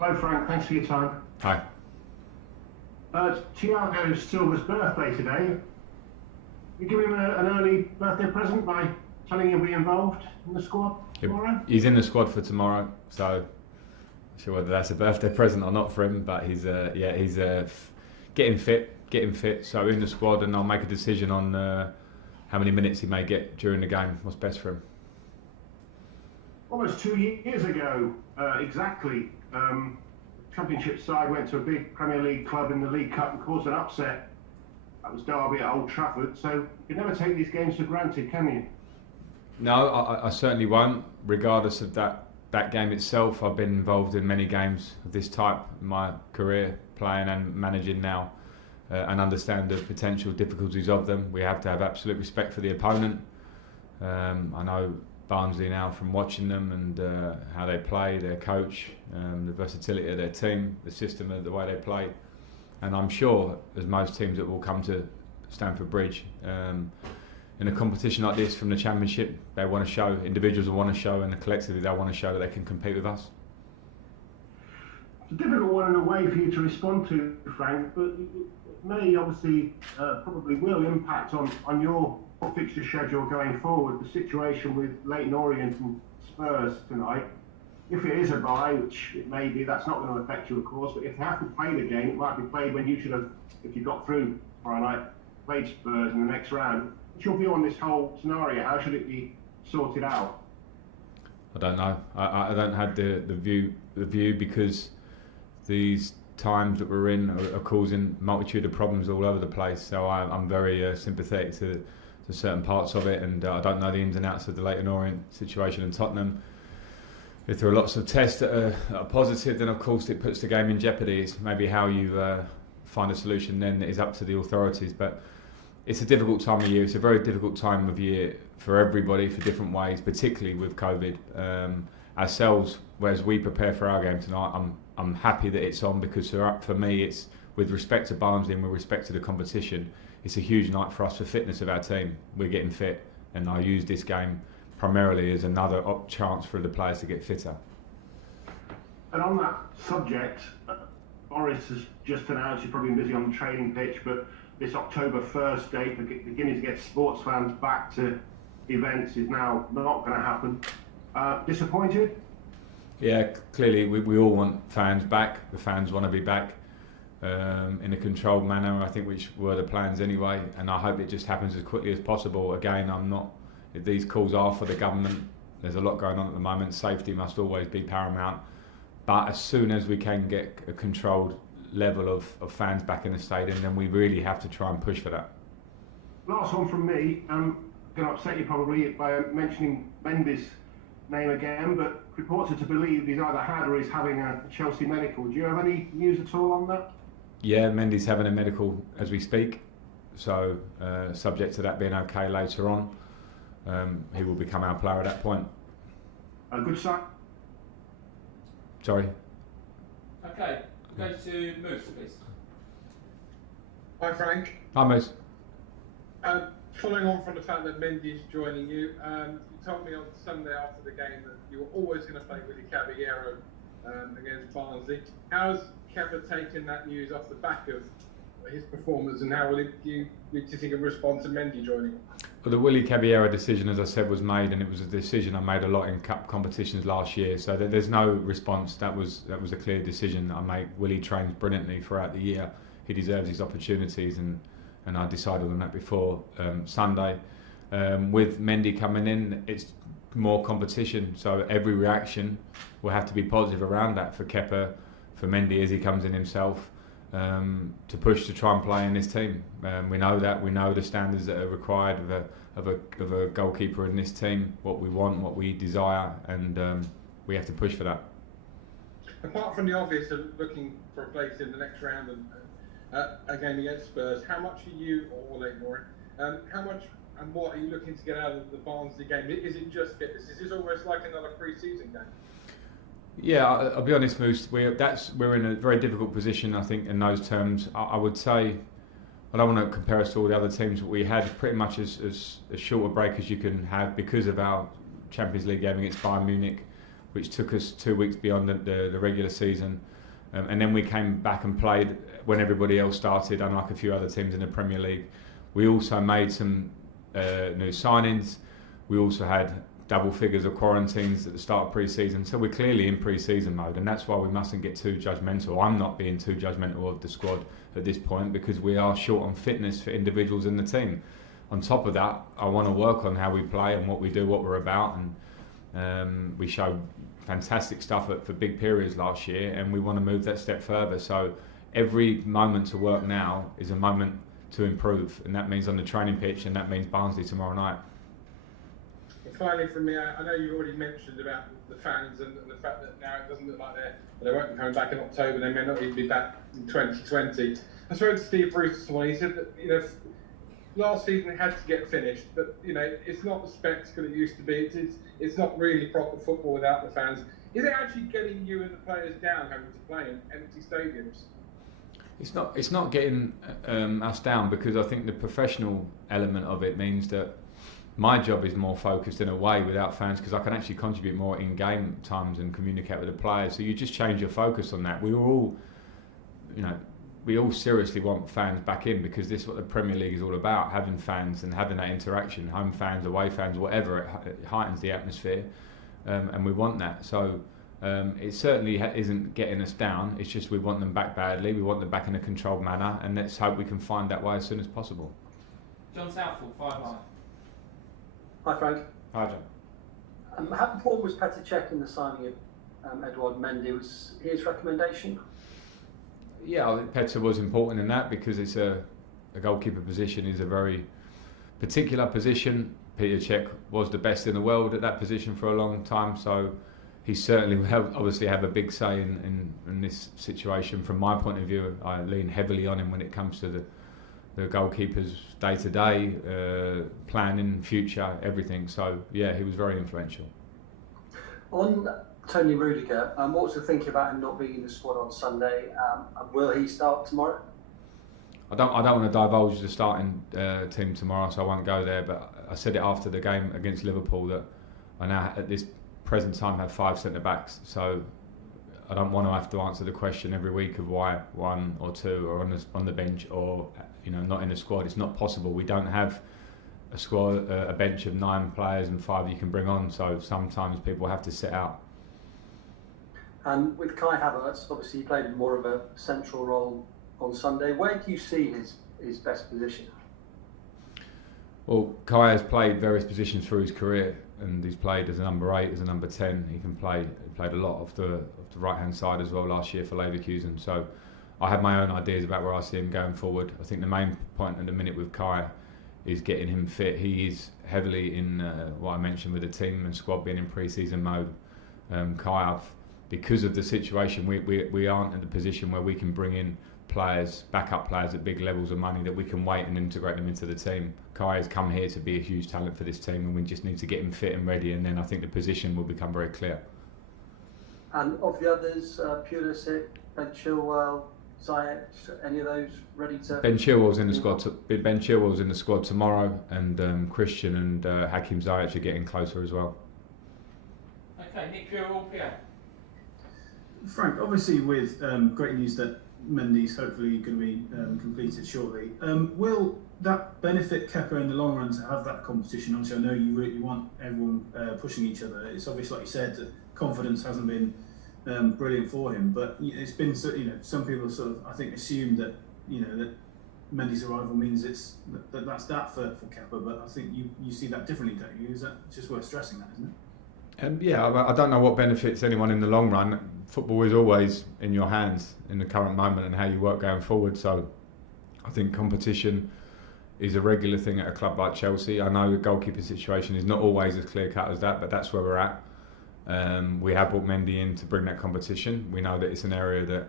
Hello Frank, thanks for your time. Hi. It's Thiago Silva's birthday today. You give him an early birthday present by telling him he'll be involved in the squad tomorrow? He's in the squad for tomorrow, so I'm not sure whether that's a birthday present or not for him, but he's getting fit, so in the squad, and I'll make a decision on how many minutes he may get during the game, what's best for him. Almost 2 years ago, exactly, Championship side went to a big Premier League club in the League Cup and caused an upset. That was Derby at Old Trafford, so you can never take these games for granted, can you? No, I certainly won't, regardless of that game itself. I've been involved in many games of this type in my career, playing and managing now, and understand the potential difficulties of them. We have to have absolute respect for the opponent. I know Barnsley now from watching them and how they play, their coach, the versatility of their team, the system of the way they play. And I'm sure, as most teams that will come to Stamford Bridge, in a competition like this from the Championship, they want to show, individuals will want to show, and collectively they want to show that they can compete with us. It's a difficult one in a way for you to respond to, Frank, but it may obviously probably will impact on your fixture schedule going forward. The situation with Leyton Orient and Spurs tonight, if it is a bye, which it may be, that's not going to affect you of course, but if they have to play the game, it might be played when you should have, if you got through Friday night, played Spurs in the next round. What's your view on this whole scenario? How should it be sorted out? I don't know. I don't have the view because these times that we're in are causing multitude of problems all over the place. So I'm very sympathetic to certain parts of it, and I don't know the ins and outs of the Leyton Orient situation in Tottenham. If there are lots of tests that are positive, then of course it puts the game in jeopardy. It's maybe how you find a solution then is up to the authorities. But it's a difficult time of year. It's a very difficult time of year for everybody for different ways, particularly with COVID. Ourselves, whereas we prepare for our game tonight, I'm happy that it's on because for me, it's with respect to Barnsley and with respect to the competition, it's a huge night for us for fitness of our team. We're getting fit, and I use this game primarily as another chance for the players to get fitter. And on that subject, Boris has just announced, you're probably busy on the training pitch, but this October 1st date for beginning to get sports fans back to events is now not going to happen. Disappointed? Yeah, clearly we all want fans back. The fans want to be back in a controlled manner, I think, which were the plans anyway, and I hope it just happens as quickly as possible. Again, these calls are for the government. There's a lot going on at the moment. Safety must always be paramount, but as soon as we can get a controlled level of fans back in the stadium, then we really have to try and push for that. Last one from me. I'm going to upset you probably by mentioning Mendy's name again, but reports are to believe he's either had or is having a Chelsea medical. Do you have any news at all on that? Yeah, Mendy's having a medical as we speak, so subject to that being okay later on, he will become our player at that point. A good sign. Sorry. Okay, go to Moose, please. Hi Frank. Hi, Moose. Following on from the fact that Mendy's joining you, you told me on Sunday after the game that you were always going to play Willy Caballero against Barnsley. How's Kepa taken that news off the back of his performance, and how will you think of response to Mendy joining? Well, the Willy Caballero decision, as I said, was made, and it was a decision I made a lot in cup competitions last year. So there's no response. That was a clear decision I made. Willy trains brilliantly throughout the year. He deserves his opportunities, and I decided on that before Sunday. With Mendy coming in, it's more competition. So every reaction will have to be positive around that for Kepa, for Mendy as he comes in himself. To push to try and play in this team. We know that. We know the standards that are required of a goalkeeper in this team, what we want, what we desire, and we have to push for that. Apart from the obvious of looking for a place in the next round and a game against Spurs, how much are you, or Leyton Orient, how much and what are you looking to get out of the Barnsley game? Is it just fitness? Is this almost like another pre-season game? Yeah, I'll be honest, Moose. We're in a very difficult position, I think, in those terms. I would say, I don't want to compare us to all the other teams, but we had pretty much as short a break as you can have because of our Champions League game against Bayern Munich. which took us 2 weeks beyond the regular season. And then we came back and played when everybody else started, unlike a few other teams in the Premier League. We also made some new signings. We also had double figures of quarantines at the start of pre-season. So we're clearly in pre-season mode, and that's why we mustn't get too judgmental. I'm not being too judgmental of the squad at this point, because we are short on fitness for individuals in the team. On top of that, I want to work on how we play and what we do, what we're about, and we showed fantastic stuff for big periods last year, and we want to move that step further. So every moment to work now is a moment to improve, and that means on the training pitch, and that means Barnsley tomorrow night. And finally, from me, I know you already mentioned about the fans and the fact that now it doesn't look like they won't be coming back in October. They may not even be back in 2020. I spoke to Steve Bruce this morning. He said that last season had to get finished, but it's not the spectacle it used to be. It's not really proper football without the fans. Is it actually getting you and the players down having to play in empty stadiums? It's not getting us down, because I think the professional element of it means that my job is more focused in a way without fans, because I can actually contribute more in game times and communicate with the players. So you just change your focus on that. We all seriously want fans back in, because this is what the Premier League is all about, having fans and having that interaction, home fans, away fans, whatever. It heightens the atmosphere, and we want that. So it certainly isn't getting us down. It's just we want them back badly. We want them back in a controlled manner, and let's hope we can find that way as soon as possible. John Southall, 5 Live. Hi Frank. Hi John. How important was Petr Cech in the signing of Edouard Mendy? Was his recommendation? Yeah, I think Petr was important in that, because it's a goalkeeper position is a very particular position. Petr Cech was the best in the world at that position for a long time, so he certainly will obviously have a big say in this situation. From my point of view, I lean heavily on him when it comes to the goalkeepers day-to-day, planning, future, everything. So yeah, he was very influential. On Tony Rudiger, what was the thinking about him not being in the squad on Sunday? And will he start tomorrow? I don't want to divulge the starting team tomorrow, so I won't go there. But I said it after the game against Liverpool that I now at this present time have 5 centre backs. So I don't want to have to answer the question every week of why 1 or 2 are on the bench or not in the squad. It's not possible. We don't have a squad, a bench of 9 players and 5 you can bring on. So sometimes people have to sit out. And with Kai Havertz, obviously he played more of a central role on Sunday. Where do you see his best position? Well, Kai has played various positions through his career, and he's played as a number 8, as a number 10. He played a lot of the right-hand side as well last year for Leverkusen. So I have my own ideas about where I see him going forward. I think the main point at the minute with Kai is getting him fit. He is heavily in what I mentioned with the team and squad being in pre-season mode. Kai, because of the situation, we aren't in the position where we can bring in players, backup players at big levels of money that we can wait and integrate them into the team. Kai has come here to be a huge talent for this team, and we just need to get him fit and ready, and then I think the position will become very clear. And of the others, Pulisic, Ben Chilwell, Ziyech, any of those ready to? Ben Chilwell's in the squad. Ben Chilwell's in the squad tomorrow, and Christian and Hakim Ziyech are getting closer as well. Okay, Nick Pure, all PA. Frank, obviously with great news that Mendy's hopefully going to be completed shortly, will that benefit Kepa in the long run to have that competition? Obviously, I know you really want everyone pushing each other. It's obvious, like you said, that confidence hasn't been brilliant for him, but it's been some people sort of I think assume that that Mendy's arrival means that's that for Kepa, but I think you see that differently, don't you? Is that just worth stressing that, isn't it? Yeah, I don't know what benefits anyone in the long run. Football is always in your hands in the current moment and how you work going forward. So I think competition is a regular thing at a club like Chelsea. I know the goalkeeper situation is not always as clear cut as that, but that's where we're at. We have brought Mendy in to bring that competition. We know that it's an area that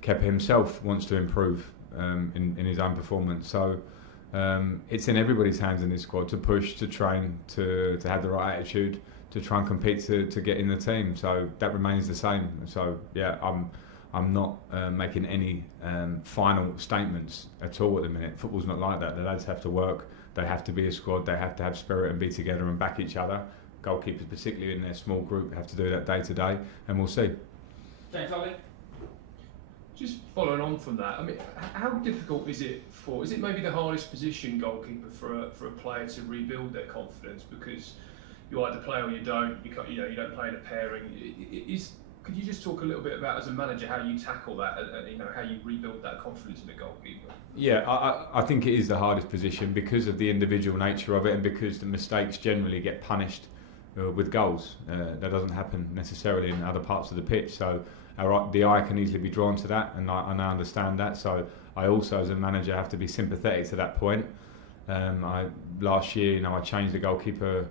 Kepa himself wants to improve in his own performance. So it's in everybody's hands in this squad to push, to train, to have the right attitude, to try and compete to get in the team. So that remains the same. So yeah, I'm not making any final statements at all at the minute. Football's not like that. The lads have to work. They have to be a squad. They have to have spirit and be together and back each other. goalkeepers, particularly in their small group, have to do that day to day, and we'll see. James Ollie. Just following on from that, I mean, how difficult is it maybe the hardest position, goalkeeper, for a player to rebuild their confidence, because you either play or you don't, you don't play in a pairing. Could you just talk a little bit about, as a manager, how you tackle that, and how you rebuild that confidence in a goalkeeper? Yeah, I think it is the hardest position because of the individual nature of it, and because the mistakes generally get punished with goals. That doesn't happen necessarily in other parts of the pitch, so the eye can easily be drawn to that, and I understand that. So I also, as a manager, have to be sympathetic to that point. Last year, I changed the goalkeeper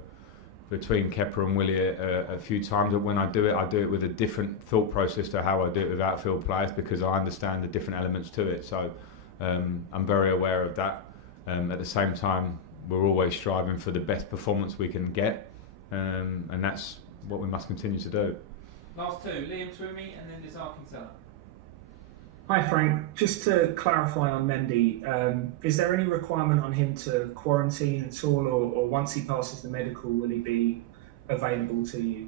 between Kepa and Willie a few times. But when I do it with a different thought process to how I do it with outfield players, because I understand the different elements to it. So I'm very aware of that. At the same time, we're always striving for the best performance we can get, and that's what we must continue to do. Last two, Liam Twomey and then Edouard Mendy. Hi Frank, just to clarify on Mendy, is there any requirement on him to quarantine at all, or once he passes the medical, will he be available to you?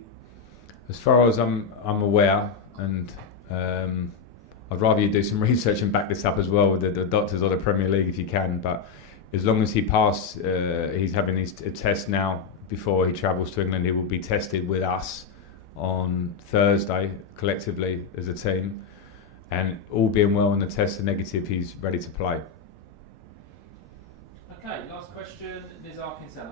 As far as I'm aware, and I'd rather you do some research and back this up as well with the doctors or the Premier League if you can, but as long as he passes, he's having his test now before he travels to England. He will be tested with us on Thursday collectively as a team, and all being well and the tests are negative, he's ready to play. Okay, last question, Edouard Mendy.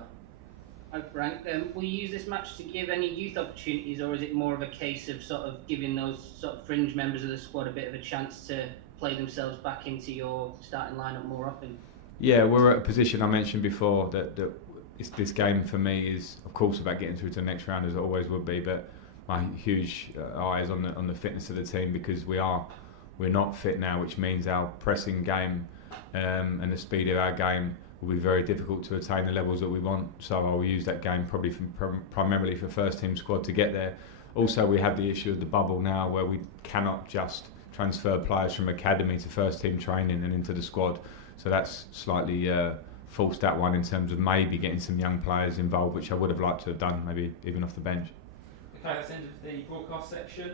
Hi Frank, will you use this match to give any youth opportunities, or is it more of a case of sort of giving those sort of fringe members of the squad a bit of a chance to play themselves back into your starting lineup more often? Yeah, we're at a position I mentioned before that this game for me is of course about getting through to the next round, as it always would be, but my huge eye is on the fitness of the team, because we're not fit now, which means our pressing game and the speed of our game will be very difficult to attain the levels that we want. So I'll use that game probably primarily for first team squad to get there. Also, we have the issue of the bubble now, where we cannot just transfer players from academy to first team training and into the squad. So that's slightly forced that one in terms of maybe getting some young players involved, which I would have liked to have done, maybe even off the bench. Okay, that's the end of the broadcast section.